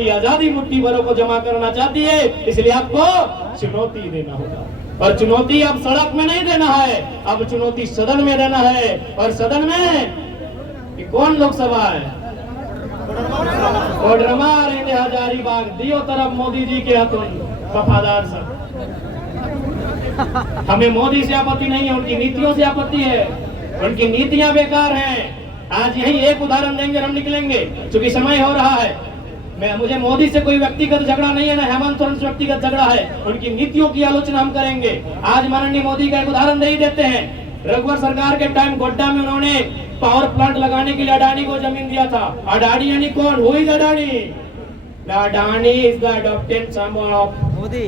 आजादी मुट्ठी भरों को जमा करना चाहती है, इसलिए आपको चुनौती देना होगा। और चुनौती अब सड़क में नहीं देना है, अब चुनौती सदन में देना है। और सदन में कौन लोकसभा है? कोडरमा रहते हजारीबाग दियो तरफ मोदी जी के हाथों वफादार सब। हमें मोदी से आपत्ति नहीं है, उनकी नीतियों से आपत्ति है। उनकी नीतियां बेकार हैं। आज यही एक उदाहरण देंगे, हम निकलेंगे, क्योंकि समय हो रहा है। मुझे मोदी से कोई व्यक्तिगत झगड़ा नहीं है, ना हेमंत सोरेन से व्यक्तिगत झगड़ा है। उनकी नीतियों की आलोचना हम करेंगे। आज माननीय मोदी का एक उदाहरण दे ही देते हैं। रघुवर सरकार के टाइम गोड्डा में उन्होंने पावर प्लांट लगाने के लिए अडानी को जमीन दिया था। अडानी यानी कौन? Who is Adani? Adani is the adopted son of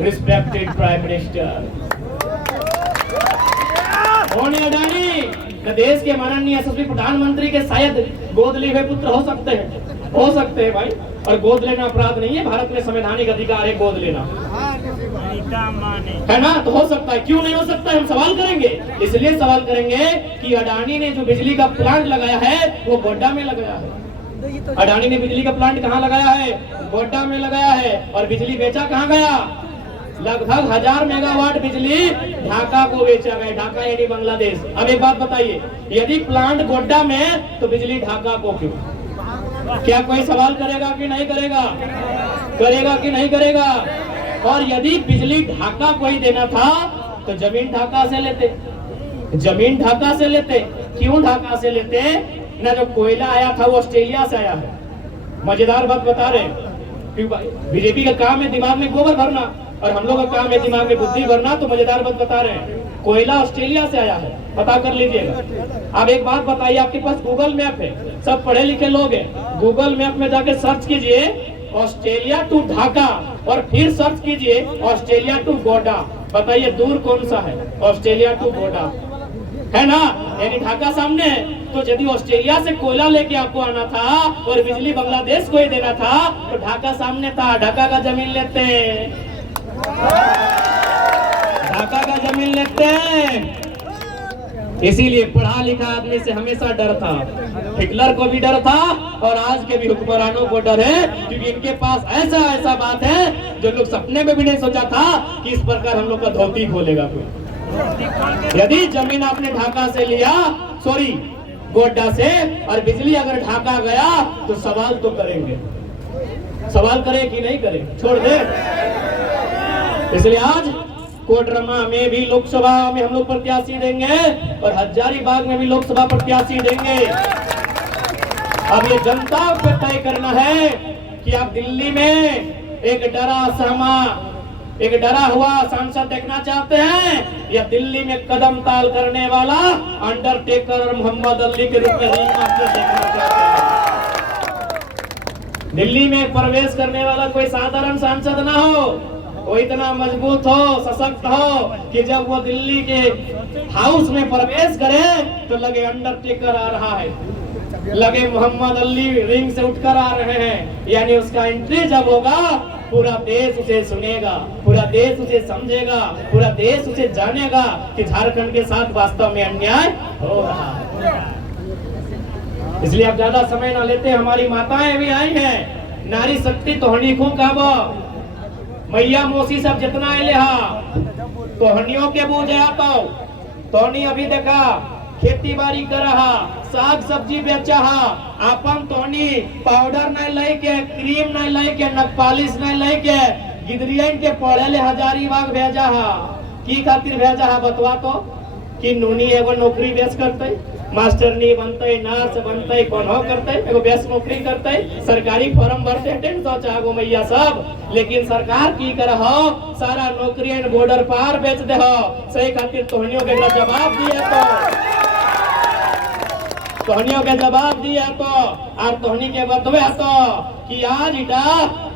respected prime minister. कौन है अडानी? देश के माननीय यशस्वी प्रधानमंत्री के शायद गोद लिए हुए पुत्र हो सकते हैं भाई। और गोद लेना अपराध नहीं है, भारत में संवैधानिक अधिकार है गोद लेना, है ना? तो हो सकता है, क्यों नहीं हो सकता है? हम सवाल करेंगे। इसलिए सवाल करेंगे कि अडानी ने जो बिजली का प्लांट लगाया है वो गोड्डा में लगाया है। अडानी ने बिजली का प्लांट कहाँ लगाया है? गोड्डा में लगाया है। और बिजली बेचा कहाँ गया? लगभग 1000 मेगावाट बिजली ढाका को बेचा गया। ढाका यानी बांग्लादेश। अब एक बात बताइए, यदि प्लांट गोड्डा में तो बिजली ढाका को क्यों? क्या कोई सवाल करेगा कि नहीं करेगा? करेगा कि नहीं करेगा? और यदि बिजली ढाका को ही देना था तो जमीन ढाका से लेते। जमीन ढाका से लेते। क्यों ढाका से लेते? ना जो कोयला आया था वो ऑस्ट्रेलिया से आया है। मजेदार बात बता रहे हैं। बीजेपी का काम है दिमाग में गोबर भरना, और हम लोग का काम है दिमाग में बुद्धि भरना। तो मजेदार बात बता रहे हैं, कोयला ऑस्ट्रेलिया से आया है, पता कर लीजिएगा। अब एक बात बताइए, आपके पास गूगल मैप है, सब पढ़े लिखे लोग हैं। गूगल मैप में जाके सर्च कीजिए ऑस्ट्रेलिया टू ढाका, और फिर सर्च कीजिए ऑस्ट्रेलिया टू गोड्डा। बताइए दूर कौन सा है? ऑस्ट्रेलिया टू गोड्डा है ना? यानी ढाका सामने है। तो यदि ऑस्ट्रेलिया से कोयला लेके आपको आना था और बिजली बांग्लादेश को ही देना था तो ढाका सामने था। ढाका का जमीन लेते, ढाका का जमीन लेते हैं। इसीलिए पढ़ा लिखा आदमी से हमेशा डर था। हिटलर को भी डर था और आज के भी हुक्मरानों को डर है, क्योंकि इनके पास ऐसा बात है जो लोग सपने में भी नहीं सोचा था कि इस प्रकार हम लोग का धोती खोलेगा कोई। यदि जमीन आपने ढाका से लिया, सॉरी गोड्डा से, और बिजली अगर ढाका गया तो सवाल तो करेंगे। सवाल करें कि नहीं करें? छोड़ दे। इसलिए आज कोडरमा में भी लोकसभा में हम लोग प्रत्याशी देंगे और हजारीबाग में भी लोकसभा प्रत्याशी देंगे। अब ये जनता को तय करना है कि आप दिल्ली में एक डरा हुआ सांसद देखना चाहते हैं, या दिल्ली में कदम ताल करने वाला अंडरटेकर और मोहम्मद अली के रूप में देखना चाहते हैं। दिल्ली में प्रवेश करने वाला कोई साधारण सांसद ना हो, वो इतना मजबूत हो, सशक्त हो कि जब वो दिल्ली के हाउस में प्रवेश करे तो लगे अंडरटेकर आ रहा है, लगे मोहम्मद अली रिंग से उठकर आ रहे हैं। यानी उसका एंट्री जब होगा पूरा देश उसे सुनेगा, पूरा देश उसे समझेगा, पूरा देश उसे जानेगा कि झारखंड के साथ वास्तव में अन्याय हो रहा है। इसलिए अब ज्यादा समय ना लेते, हमारी माताएं भी आई हैं। नारी शक्ति तोहनी को काबो मैया मोसी सब जितना आए तोहनियों के बूझे आता तोहनी अभी देखा खेती बाड़ी कर रहा, साग सब्जी बेचा आपन तोहनी पाउडर नहीं लेके, क्रीम नहीं लेके, नक पालिश नहीं लेके, गिदरियन के पढ़े ले हजारीबाग भेजा की खातिर भेजा बतवा तो कि नूनी एगो नौकरी बेस करते, मास्टरनी बनते, नर्स बनते, कोनो करते, एगो बेस नौकरी करते, सरकारी फॉर्म भरते 150 चागो मैया सब। लेकिन सरकार की करहो सारा नौकरी बॉर्डर पार बेच दे हो। सही खातिर तोहनियों के जवाब दिए तोहनियों के जवाब दिया तो और तोहनी के बतवे तो कि आज इटा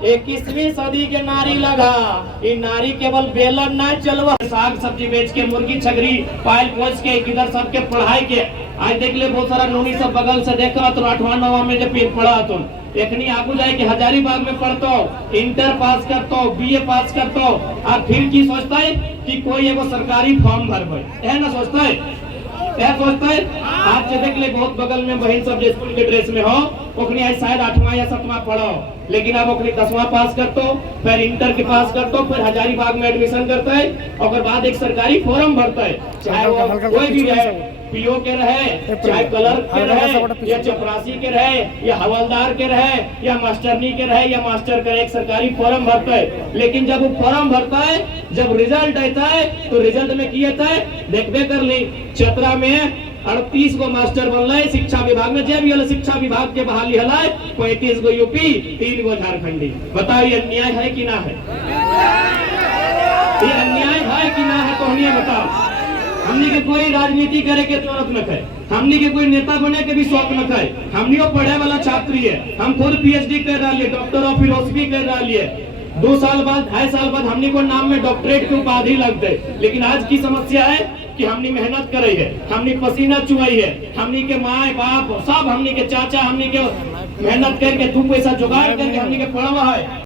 21वीं सदी के नारी लगा। ये नारी केवल बेलन ना चलवा, साग सब्जी बेच के, मुर्गी छगरी पाल पोस के, किधर सबके पढ़ाई के। आज देख ले बहुत सारा नूनी सब बगल से देखा तो 8वां 9वां में जब पढ़ा तो एकनी आगू जाए कि हजारीबाग में पढ़तो, इंटर पास करतो, बीए पास करतो, और फिर की सोचता है कि कोई एगो सरकारी फॉर्म भरबे, है ना सोचता है। क्या सोचता है? आज से देख ले, बहुत बगल में बहन सब जो स्कूल के ड्रेस में हो, ओखनी आज शायद 8वां या 7वां पढ़ो, लेकिन अब ओखनी 10वां पास कर तो, फिर इंटर के पास कर तो, फिर हजारीबाग में एडमिशन करता है, और बाद एक सरकारी फॉर्म भरता है, चाहे वो कोई भी रहे, पीओ के रहे, चाहे क्लर्क के रहे, या चपरासी के रहे, या हवलदार के रहे, या मास्टरनी के रहे, या मास्टर के रहे, एक सरकारी फॉर्म भरता है। लेकिन जब वो फॉर्म भरता है, जब रिजल्ट आता है, तो रिजल्ट में किया था देखबे कर ली, चतरा में 38 गो मास्टर बन रहे शिक्षा विभाग में, जब ये शिक्षा विभाग के बहाली हलाए 35 गो यूपी, 3 गो झारखंडी। बताओ ये अन्याय है कि ना है? ये अन्याय है कि ना है? तो हमें बताओ। हमने के कोई राजनीति करे के जरूरत न है, हमने के कोई नेता बने के भी शौक न है, हमने पढ़े वाला छात्री है, हम खुद पीएचडी कर रहा है, डॉक्टर ऑफ फिलोसफी कर रहा है, 2 साल बाद 2.5 साल बाद हमने को नाम में डॉक्टरेट की उपाधि लग गए। लेकिन आज की समस्या है कि हमने मेहनत करे है, हमने पसीना चुआई है, हमने के माए बाप सब, हमने के चाचा, हमने के मेहनत करके 2 पैसा जुगाड़ करके हमने के पढ़वा है।